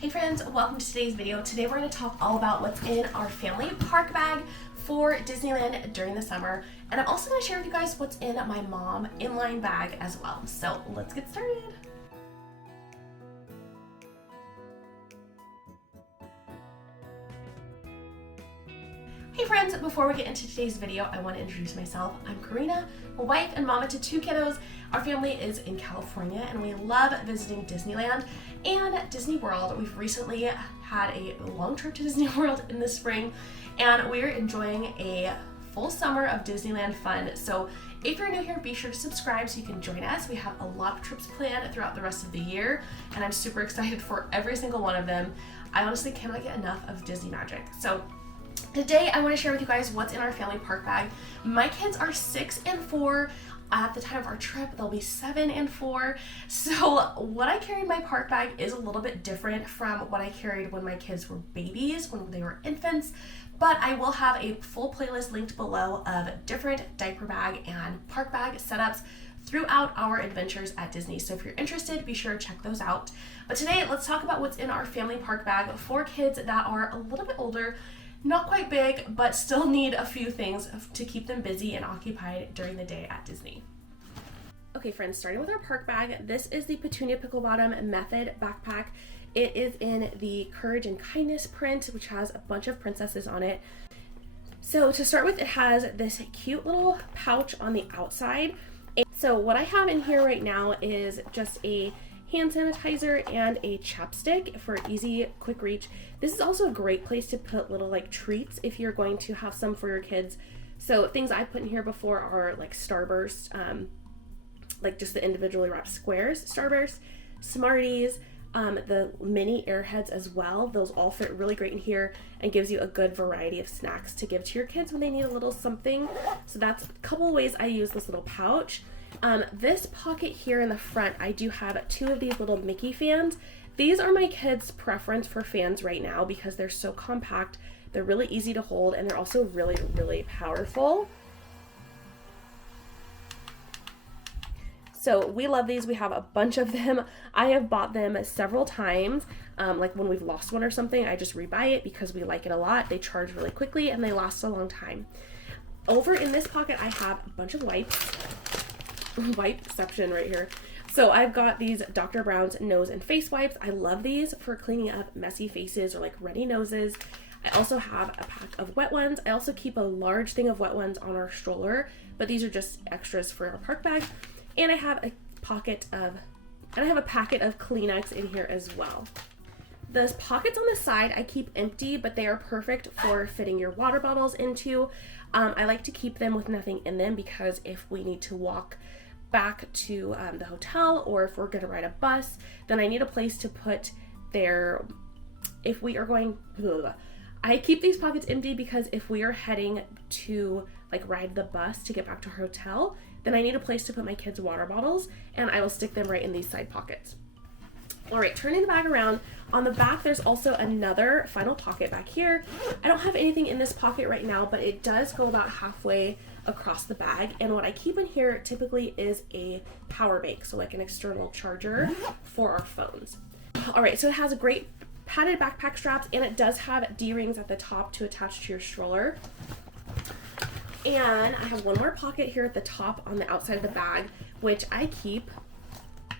Hey friends, welcome to today's video. Today we're going to talk all about what's in our family park bag for Disneyland during the summer. And I'm also going to share with you guys what's in my mom inline bag as well. So let's get started. Hey friends, before we get into today's video, I want to introduce myself. I'm Corina, a wife and mama to 2 kiddos. Our family is in California and we love visiting Disneyland and Disney World. We've recently had a long trip to Disney World in the spring and we're enjoying a full summer of Disneyland fun. So if you're new here, be sure to subscribe so you can join us. We have a lot of trips planned throughout the rest of the year and I'm super excited for every single one of them. I honestly cannot get enough of Disney magic. So today I want to share with you guys what's in our family park bag. My kids are 6 and 4. At the time of our trip, they'll be 7 and 4. So what I carry in my park bag is a little bit different from what I carried when my kids were babies, when they were infants. But I will have a full playlist linked below of different diaper bag and park bag setups throughout our adventures at Disney. So if you're interested, be sure to check those out. But today, let's talk about what's in our family park bag for kids that are a little bit older. Not quite big, but still need a few things to keep them busy and occupied during the day at Disney. Okay friends, starting with our park bag, this is the Patunia Pickle Bottom Method backpack. It is in the Courage and Kindness print, which has a bunch of princesses on it. So to start with, it has this cute little pouch on the outside. So what I have in here right now is just a hand sanitizer and a chapstick for easy, quick reach. This is also a great place to put little like treats if you're going to have some for your kids. So things I put in here before are like Starburst, like just the individually wrapped squares, Starburst, Smarties, the mini Airheads as well. Those all fit really great in here and gives you a good variety of snacks to give to your kids when they need a little something. So that's a couple ways I use this little pouch. This pocket here in the front, I do have 2 of these little Mickey fans. These are my kids' preference for fans right now because they're so compact, they're really easy to hold, and they're also really, really powerful. So we love these. We have a bunch of them. I have bought them several times. Like when we've lost one or something, I just rebuy it because we like it a lot. They charge really quickly and they last a long time. Over in this pocket, I have a bunch of wipes. Wipeception right here. So I've got these Dr. Brown's nose and face wipes. I love these for cleaning up messy faces or like runny noses. I also have a pack of wet ones. I also keep a large thing of wet ones on our stroller, but these are just extras for our park bag. And I have a packet of Kleenex in here as well. The pockets on the side I keep empty, but they are perfect for fitting your water bottles into. I like to keep them with nothing in them because if we need to walk back to the hotel or if we're going to ride a bus, then I need a place to put their, if we are going, I keep these pockets empty because if we are heading to like ride the bus to get back to our hotel, then I need a place to put my kids' water bottles and I will stick them right in these side pockets. All right, turning the bag around, on the back there's also another final pocket back here. I don't have anything in this pocket right now, but it does go about halfway across the bag, and what I keep in here typically is a power bank, so like an external charger for our phones. All right, so it has a great padded backpack straps and it does have D-rings at the top to attach to your stroller. And I have one more pocket here at the top on the outside of the bag, which I keep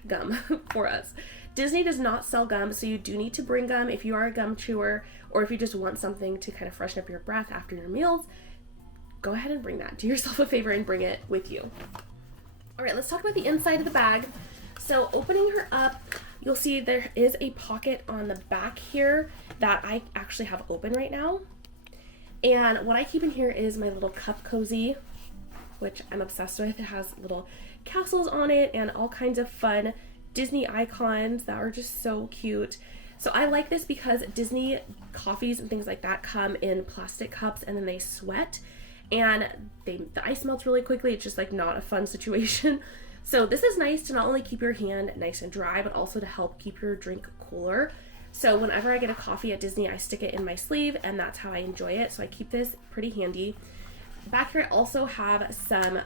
gum for us. Disney does not sell gum, so you do need to bring gum if you are a gum chewer or if you just want something to kind of freshen up your breath after your meals. Go ahead and bring that. Do yourself a favor and bring it with you. All right, let's talk about the inside of the bag. So opening her up, you'll see there is a pocket on the back here that I actually have open right now. And what I keep in here is my little cup cozy, which I'm obsessed with. It has little castles on it and all kinds of fun Disney icons that are just so cute. So I like this because Disney coffees and things like that come in plastic cups and then they sweat and the ice melts really quickly. It's just like not a fun situation. So this is nice to not only keep your hand nice and dry, but also to help keep your drink cooler. So whenever I get a coffee at Disney, I stick it in my sleeve and that's how I enjoy it. So I keep this pretty handy. Back here I also have some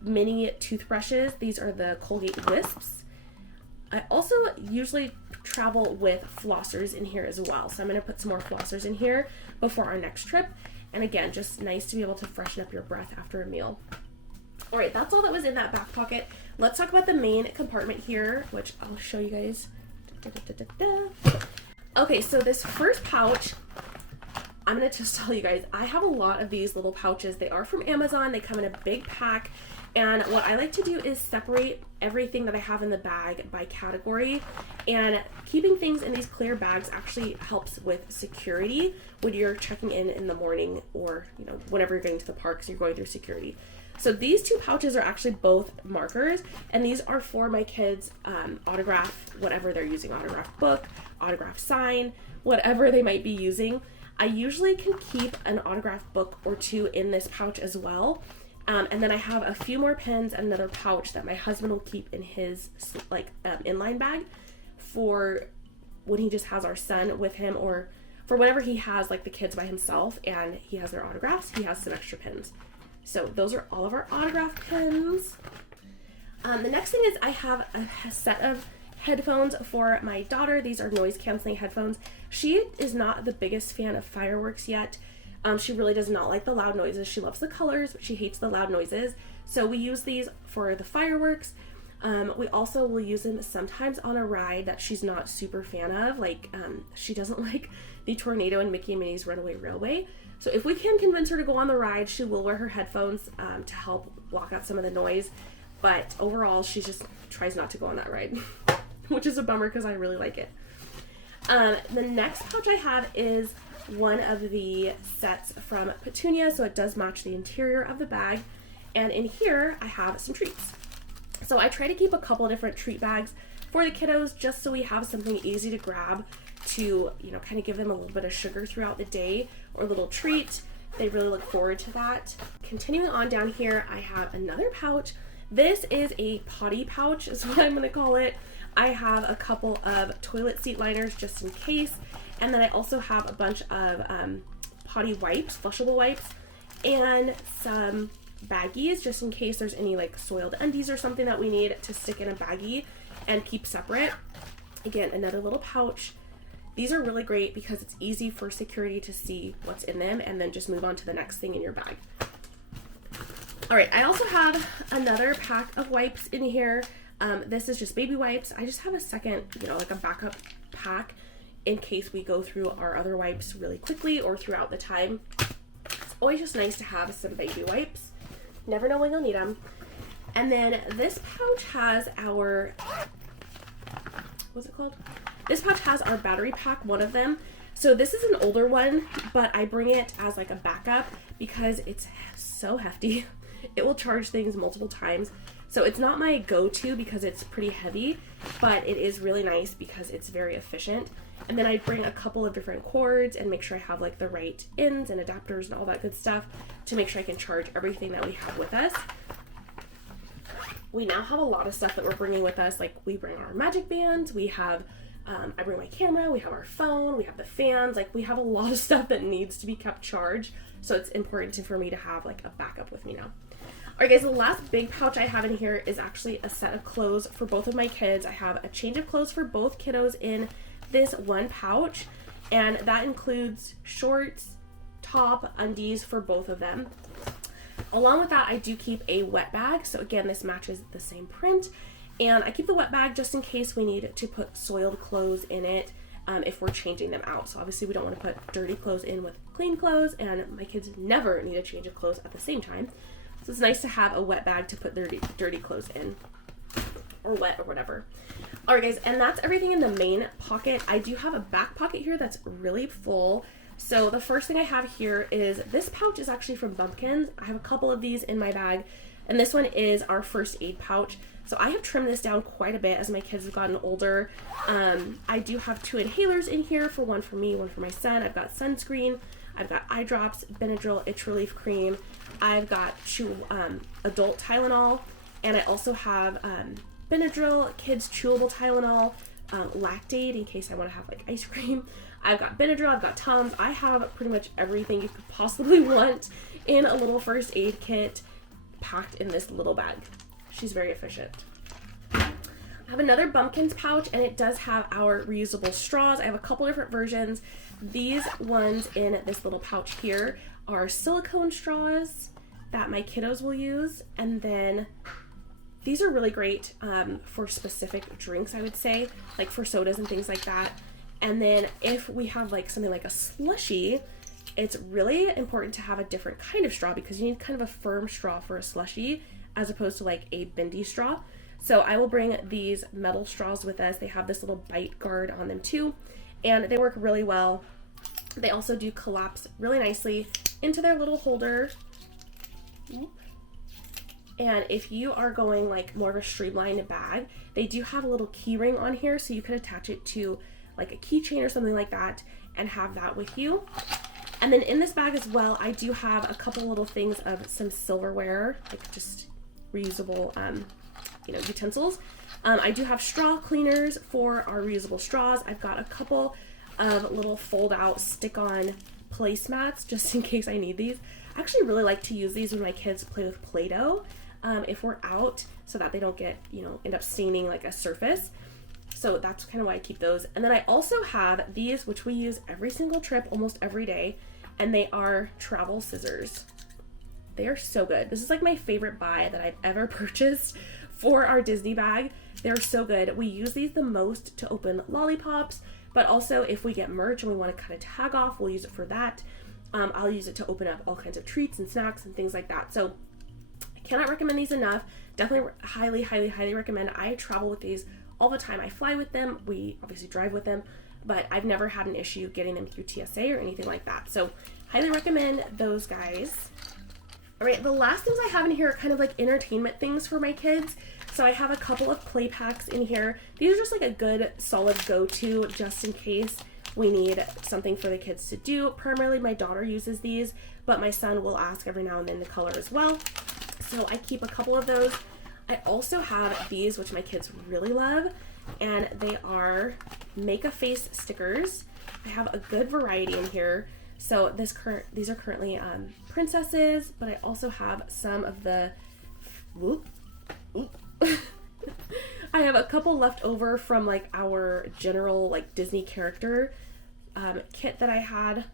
mini toothbrushes. These are the Colgate Wisps. I also usually travel with flossers in here as well. So I'm going to put some more flossers in here before our next trip. And again, just nice to be able to freshen up your breath after a meal. All right, that's all that was in that back pocket. Let's talk about the main compartment here, which I'll show you guys. Okay, so this first pouch, I'm going to just tell you guys, I have a lot of these little pouches. They are from Amazon. They come in a big pack. And what I like to do is separate everything that I have in the bag by category. And keeping things in these clear bags actually helps with security when you're checking in the morning, or, you know, whenever you're getting to the parks, you're going through security. So these two pouches are actually both markers, and these are for my kids' autograph, whatever they're using, autograph book, autograph sign, whatever they might be using. I usually can keep an autograph book or two in this pouch as well. And then I have a few more pens and another pouch that my husband will keep in his inline bag for when he just has our son with him, or for whenever he has like the kids by himself and he has their autographs, he has some extra pens. So those are all of our autograph pens. The next thing is I have a set of headphones for my daughter. These are noise canceling headphones. She is not the biggest fan of fireworks yet. She really does not like the loud noises. She loves the colors, but she hates the loud noises. So we use these for the fireworks. We also will use them sometimes on a ride that she's not super fan of. Like, she doesn't like the Tornado and Mickey and Minnie's Runaway Railway. So if we can convince her to go on the ride, she will wear her headphones to help block out some of the noise. But overall, she just tries not to go on that ride, which is a bummer because I really like it. The next pouch I have is one of the sets from Patunia, so it does match the interior of the bag. And in here, I have some treats. So I try to keep a couple different treat bags for the kiddos, just so we have something easy to grab to, you know, kind of give them a little bit of sugar throughout the day, or a little treat. They really look forward to that. Continuing on down here, I have another pouch. This is a potty pouch, is what I'm going to call it. I have a couple of toilet seat liners just in case. And then I also have a bunch of potty wipes, flushable wipes, and some baggies just in case there's any like soiled undies or something that we need to stick in a baggie and keep separate. Again, another little pouch. These are really great because it's easy for security to see what's in them and then just move on to the next thing in your bag. All right, I also have another pack of wipes in here. This is just baby wipes. I just have a second, you know, like a backup pack in case we go through our other wipes really quickly or throughout the time. It's always just nice to have some baby wipes. Never know when you'll need them. And then this pouch has our, what's it called? This pouch has our battery pack, one of them. So this is an older one, but I bring it as like a backup because it's so hefty. It will charge things multiple times. So it's not my go-to because it's pretty heavy, but it is really nice because it's very efficient. And then I bring a couple of different cords and make sure I have like the right ends and adapters and all that good stuff to make sure I can charge everything that we have with us. We now have a lot of stuff that we're bringing with us. Like we bring our magic bands, we have, I bring my camera, we have our phone, we have the fans, like we have a lot of stuff that needs to be kept charged. So it's important for me to have like a backup with me now. All right guys, the last big pouch I have in here is actually a set of clothes for both of my kids. I have a change of clothes for both kiddos in this one pouch, and that includes shorts, top, undies for both of them. Along with that, I do keep a wet bag. So again, this matches the same print, and I keep the wet bag just in case we need to put soiled clothes in it if we're changing them out. So obviously we don't want to put dirty clothes in with clean clothes, and my kids never need a change of clothes at the same time. So it's nice to have a wet bag to put dirty clothes in, or wet or whatever. All right guys, and that's everything in the main pocket. I do have a back pocket here that's really full. So the first thing I have here is, this pouch is actually from Bumpkins. I have a couple of these in my bag, and this one is our first aid pouch. So I have trimmed this down quite a bit as my kids have gotten older. I do have 2 inhalers in here, one for me, one for my son. I've got sunscreen, I've got eye drops, Benadryl, itch relief cream. I've got adult Tylenol, and I also have Benadryl, kids chewable Tylenol, Lactate in case I want to have like ice cream. I've got Benadryl, I've got Tums. I have pretty much everything you could possibly want in a little first aid kit packed in this little bag. She's very efficient. I I have another Bumpkins pouch, and it does have our reusable straws. I have a couple different versions. These ones in this little pouch here are silicone straws that my kiddos will use, and then these are really great for specific drinks, I would say, like for sodas and things like that. And then if we have like something like a slushie, it's really important to have a different kind of straw because you need kind of a firm straw for a slushie as opposed to like a bendy straw. So I will bring these metal straws with us. They have this little bite guard on them too, and they work really well. They also do collapse really nicely into their little holder. And if you are going like more of a streamlined bag, they do have a little key ring on here, so you could attach it to like a keychain or something like that and have that with you. And then in this bag as well, I do have a couple little things of some silverware, like just reusable utensils. I do have straw cleaners for our reusable straws. I've got a couple of little fold out stick-on placemats just in case I need these. I actually really like to use these when my kids play with Play-Doh if we're out, so that they don't get, end up staining like a surface. So that's kind of why I keep those. And then I also have these, which we use every single trip, almost every day, and they are travel scissors. They are so good. This is like my favorite buy that I've ever purchased for our Disney bag. They're so good. We use these the most to open lollipops, but also if we get merch and we want to cut a tag off, we'll use it for that. I'll use it to open up all kinds of treats and snacks and things like that. So I cannot recommend these enough. Definitely highly, highly, highly recommend. I travel with these all the time. I fly with them. We obviously drive with them, but I've never had an issue getting them through TSA or anything like that. So highly recommend those guys. All right, the last things I have in here are kind of like entertainment things for my kids. So I have a couple of play packs in here. These are just like a good solid go-to just in case we need something for the kids to do. Primarily my daughter uses these, but my son will ask every now and then to color as well. So I keep a couple of those. I also have these, which my kids really love, and they are make a face stickers. I have a good variety in here. So these are currently princesses, but I also have some of the I have a couple left over from like our general like Disney character kit that I had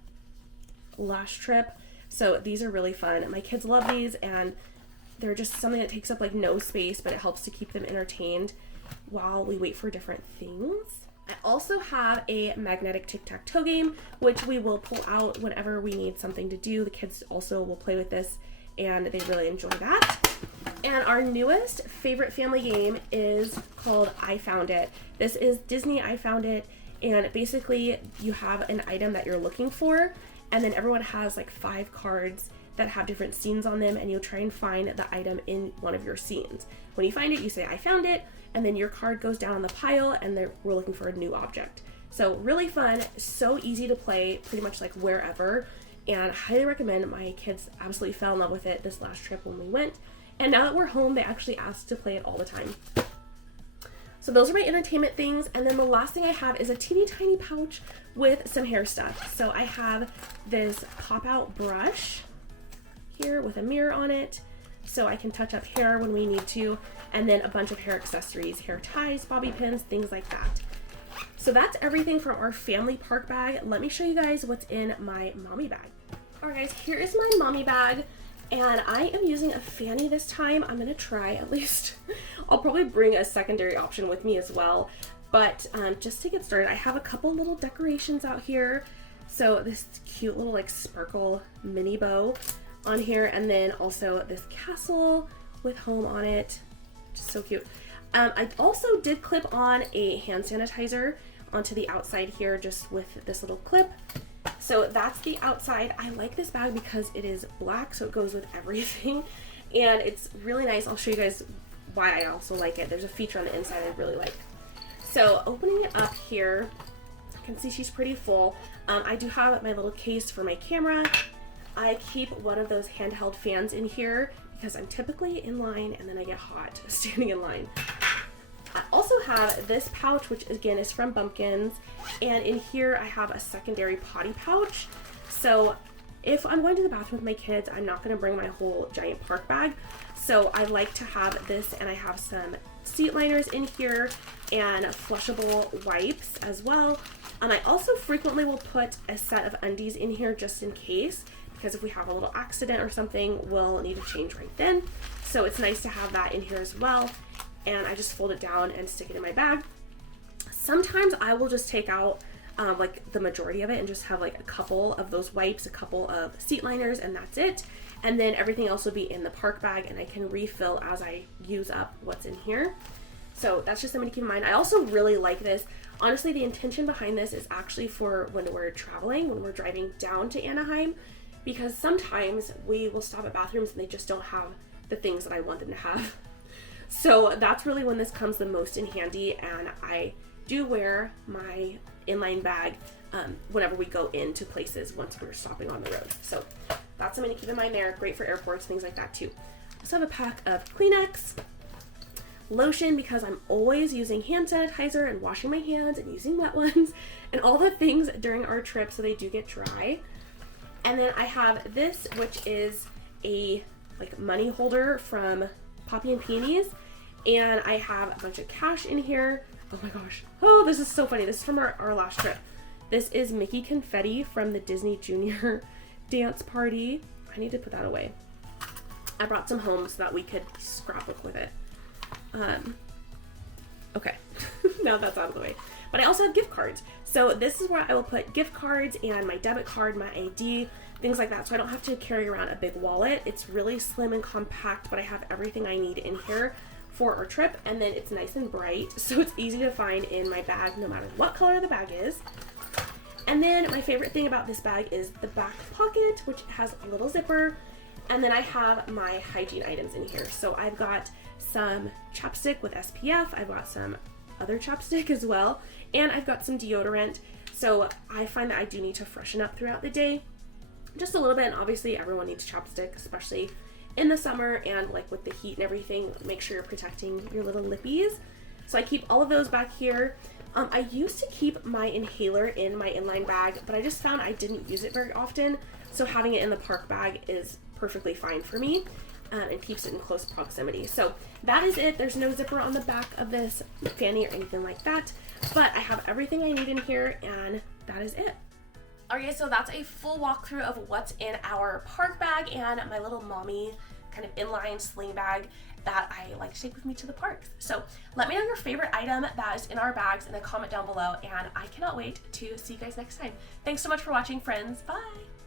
last trip. So these are really fun. My kids love these, and they're just something that takes up like no space, but it helps to keep them entertained while we wait for different things. I also have a magnetic Tic Tac Toe game, which we will pull out whenever we need something to do. The kids also will play with this, and they really enjoy that. And our newest favorite family game is called I Found It. This is Disney I Found It, and basically you have an item that you're looking for, and then everyone has like 5 cards that have different scenes on them, and you'll try and find the item in one of your scenes. When you find it, you say I found it, and then your card goes down on the pile, and we're looking for a new object. So really fun, so easy to play pretty much like wherever, and highly recommend. My kids absolutely fell in love with it this last trip when we went, and now that we're home, they actually ask to play it all the time. So those are my entertainment things, and then the last thing I have is a teeny tiny pouch with some hair stuff. So I have this pop-out brush here with a mirror on it, so I can touch up hair when we need to, and then a bunch of hair accessories, hair ties, bobby pins, things like that. So that's everything from our family park bag. Let me show you guys what's in my mommy bag. All right guys, here is my mommy bag, and I am using a fanny this time. I'm gonna try at least. I'll probably bring a secondary option with me as well, but just to get started, I have a couple little decorations out here. So this cute little like sparkle mini bow on here, and then also this castle with home on it, just so cute. I also did clip on a hand sanitizer onto the outside here, just with this little clip. So that's the outside. I like this bag because it is black, so it goes with everything, and it's really nice. I'll show you guys why I also like it. There's a feature on the inside I really like. So opening it up here, you can see she's pretty full. I do have my little case for my camera. I keep one of those handheld fans in here because I'm typically in line and then I get hot standing in line. I also have this pouch, which again is from Bumpkins, and in here I have a secondary potty pouch. So if I'm going to the bathroom with my kids, I'm not gonna bring my whole giant park bag. So I like to have this, and I have some seat liners in here and flushable wipes as well. I also frequently will put a set of undies in here just in case, because if we have a little accident or something, we'll need to change right then. So it's nice to have that in here as well. And I just fold it down and stick it in my bag. Sometimes I will just take out like the majority of it and just have like a couple of those wipes, a couple of seat liners, and that's it. And then everything else will be in the park bag, and I can refill as I use up what's in here. So that's just something to keep in mind. I also really like this. Honestly, the intention behind this is actually for when we're traveling, when we're driving down to Anaheim, because sometimes we will stop at bathrooms and they just don't have the things that I want them to have. So that's really when this comes the most in handy, and I do wear my inline bag whenever we go into places once we're stopping on the road. So that's something to keep in mind there. Great for airports, things like that too. I also have a pack of Kleenex, lotion, because I'm always using hand sanitizer and washing my hands and using wet ones and all the things during our trip so they do get dry. And then I have this, which is a like money holder from Poppy and Peonies, and I have a bunch of cash in here. Oh my gosh. Oh, this is so funny. This is from our last trip. This is Mickey confetti from the Disney Junior dance party. I need to put that away. I brought some home so that we could scrapbook with it. Okay, now that's out of the way. But I also have gift cards. So this is where I will put gift cards and my debit card, my ID, things like that. So I don't have to carry around a big wallet. It's really slim and compact, but I have everything I need in here for our trip. And then it's nice and bright, so it's easy to find in my bag no matter what color the bag is. And then my favorite thing about this bag is the back pocket, which has a little zipper. And then I have my hygiene items in here. So I've got some chapstick with SPF. I've got some other chapstick as well. And I've got some deodorant. So I find that I do need to freshen up throughout the day just a little bit. And obviously everyone needs chapstick, especially in the summer and like with the heat and everything. Make sure you're protecting your little lippies. So I keep all of those back here. I used to keep my inhaler in my inline bag, but I just found I didn't use it very often. So having it in the park bag is perfectly fine for me, and keeps it in close proximity. So that is it. There's no zipper on the back of this fanny or anything like that, but I have everything I need in here, and that is it. Okay, so that's a full walkthrough of what's in our park bag and my little mommy kind of inline sling bag that I like to take with me to the parks. So let me know your favorite item that is in our bags in a comment down below, and I cannot wait to see you guys next time. Thanks so much for watching, friends. Bye!